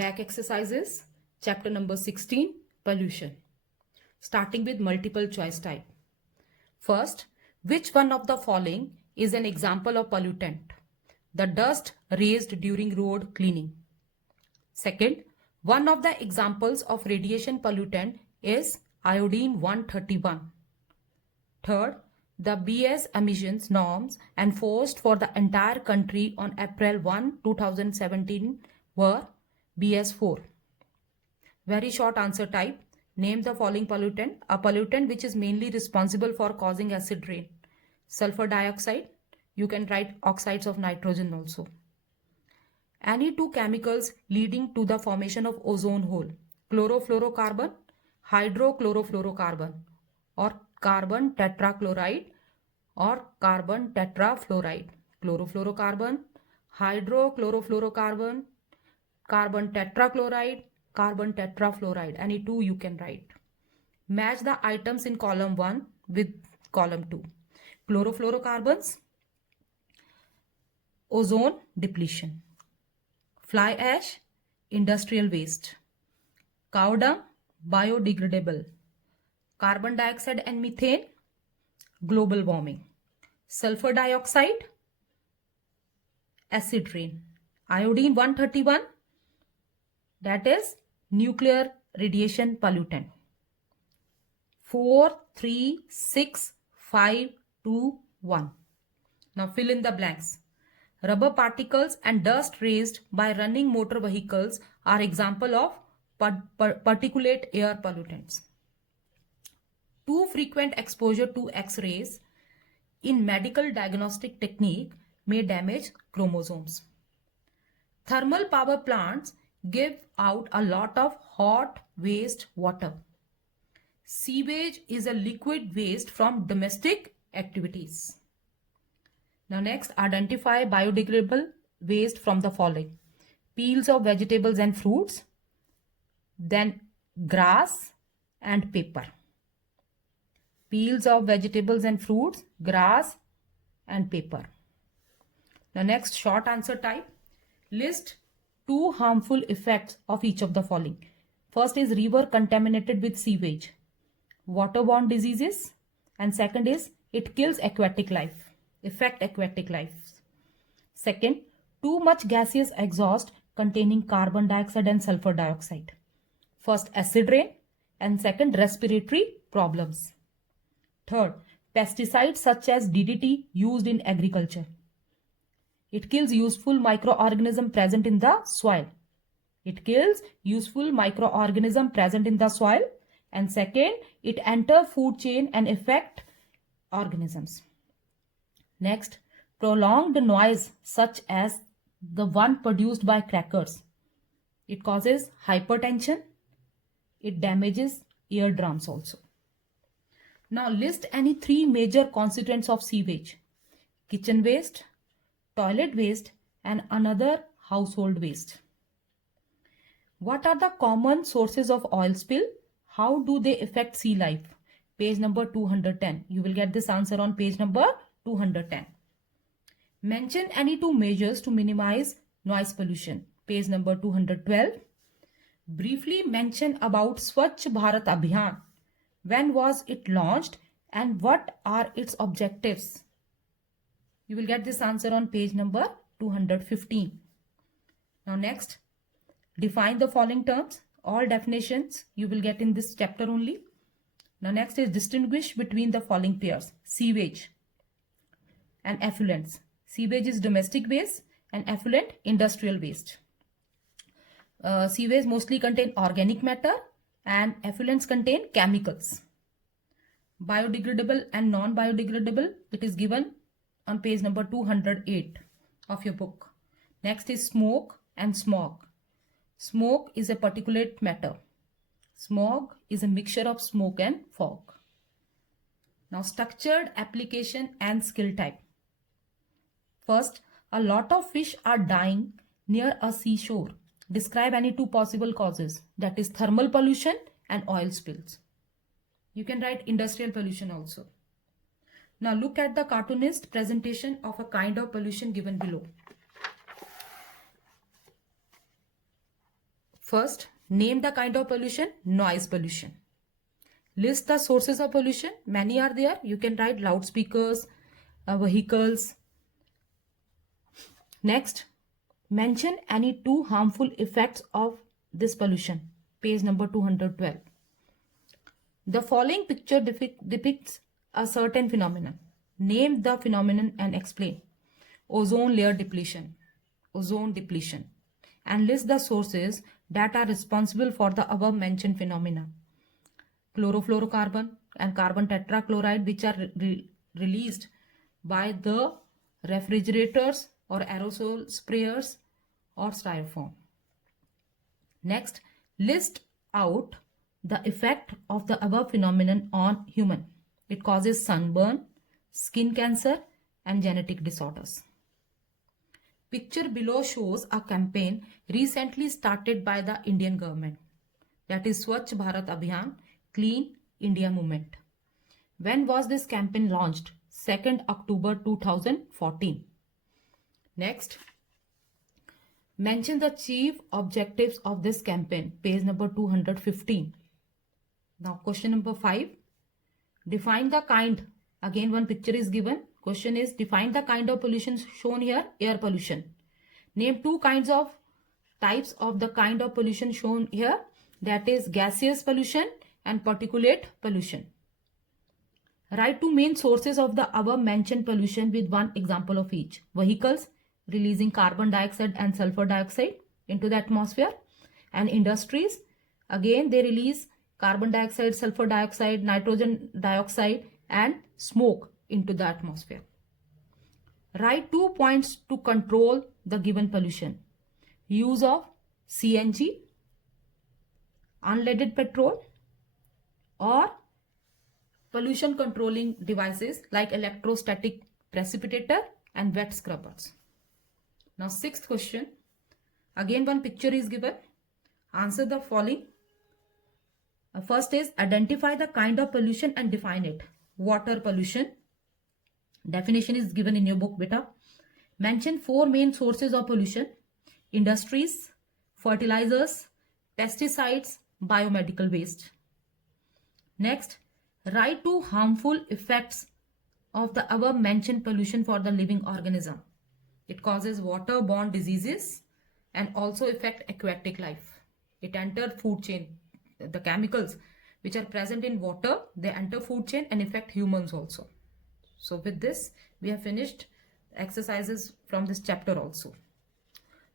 Back exercises, chapter number 16, pollution. Starting with multiple choice type. First, which one of the following is an example of pollutant? The dust raised during road cleaning. Second, one of the examples of radiation pollutant is iodine 131. Third, the BS emissions norms enforced for the entire country on April 1, 2017 were BS4. Very short answer type. Name the following pollutant. A pollutant which is mainly responsible for causing acid rain. Sulfur dioxide. You can write oxides of nitrogen also. Any two chemicals leading to the formation of ozone hole. Chlorofluorocarbon, hydrochlorofluorocarbon, or carbon tetrachloride or carbon tetrafluoride. Chlorofluorocarbon, hydrochlorofluorocarbon, carbon tetrachloride, carbon tetrafluoride. Any two you can write. Match the items in column 1 with column 2. Chlorofluorocarbons, ozone depletion. Fly ash, industrial waste. Cow dung, biodegradable. Carbon dioxide and methane, global warming. Sulfur dioxide, acid rain. Iodine 131, that is nuclear radiation pollutant. 4, 3, 6, 5, 2, 1. Now fill in the blanks. Rubber particles and dust raised by running motor vehicles are example of particulate air pollutants. Too frequent exposure to X-rays in medical diagnostic technique may damage chromosomes. Thermal power plants give out a lot of hot waste water. Sewage is a liquid waste from domestic activities. Now next, identify biodegradable waste from the following. Peels of vegetables and fruits, then grass and paper. Peels of vegetables and fruits, grass and paper. The next, short answer type. List 2 harmful effects of each of the following. First is river contaminated with sewage, waterborne diseases, and second is it kills aquatic life, affect aquatic life. Second, too much gaseous exhaust containing carbon dioxide and sulfur dioxide. First, acid rain, and second, respiratory problems. Third, pesticides such as DDT used in agriculture. It kills useful microorganism present in the soil. It kills useful microorganism present in the soil. And second, it enter food chain and affect organisms. Next, prolonged noise such as the one produced by crackers. It causes hypertension. It damages eardrums also. Now list any 3 major constituents of sewage. Kitchen waste, toilet waste, and another household waste. What are the common sources of oil spill? How do they affect sea life? Page number 210. You will get this answer on page number 210. Mention any 2 measures to minimize noise pollution. Page number 212. Briefly mention about Swachh Bharat Abhiyan. When was it launched and what are its objectives? You will get this answer on page number 215. Now next, define the following terms. All definitions you will get in this chapter only. Now next is distinguish between the following pairs. Sewage and effluents. Sewage is domestic waste and effluent industrial waste. Sewage mostly contain organic matter and effluents contain chemicals. Biodegradable and non-biodegradable, it is given on page number 208 of your book. Next is smoke and smog. Smoke is a particulate matter. Smog is a mixture of smoke and fog. Now structured application and skill type. First, a lot of fish are dying near a seashore. Describe any 2 possible causes, that is thermal pollution and oil spills. You can write industrial pollution also. Now look at the cartoonist presentation of a kind of pollution given below. First, name the kind of pollution. Noise pollution. List the sources of pollution. Many are there. You can write loudspeakers, vehicles. Next, mention any two harmful effects of this pollution. Page number 212. The following picture depicts a certain phenomenon. Name the phenomenon and explain. Ozone layer depletion. Ozone depletion. And list the sources that are responsible for the above mentioned phenomena. Chlorofluorocarbon and carbon tetrachloride, which are released by the refrigerators or aerosol sprayers or styrofoam. Next, list out the effect of the above phenomenon on human. It causes sunburn, skin cancer, and genetic disorders. Picture below shows a campaign recently started by the Indian government, that is Swachh Bharat Abhiyan, Clean India Movement. When was this campaign launched? 2nd October 2014. Next, mention the chief objectives of this campaign. Page number 215. Now question number 5. Define the kind. Again one picture is given. Question is, define the kind of pollution shown here. Air pollution. Name two types of the kind of pollution shown here. That is gaseous pollution and particulate pollution. Write two main sources of the above mentioned pollution with one example of each. Vehicles releasing carbon dioxide and sulfur dioxide into the atmosphere, and industries, again they release carbon dioxide, sulfur dioxide, nitrogen dioxide and smoke into the atmosphere. Write 2 points to control the given pollution. Use of CNG, unleaded petrol, or pollution controlling devices like electrostatic precipitator and wet scrubbers. Now 6th question. Again one picture is given. Answer the following. First is, identify the kind of pollution and define it. Water pollution. Definition is given in your book, beta. Mention 4 main sources of pollution. Industries, fertilizers, pesticides, biomedical waste. Next, write 2 harmful effects of the above mentioned pollution for the living organism. It causes waterborne diseases and also affect aquatic life. It enters food chain. The chemicals which are present in water, they enter food chain and affect humans also. So with this, we have finished exercises from this chapter also.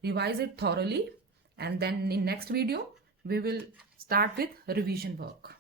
Revise it thoroughly, and then in next video, we will start with revision work.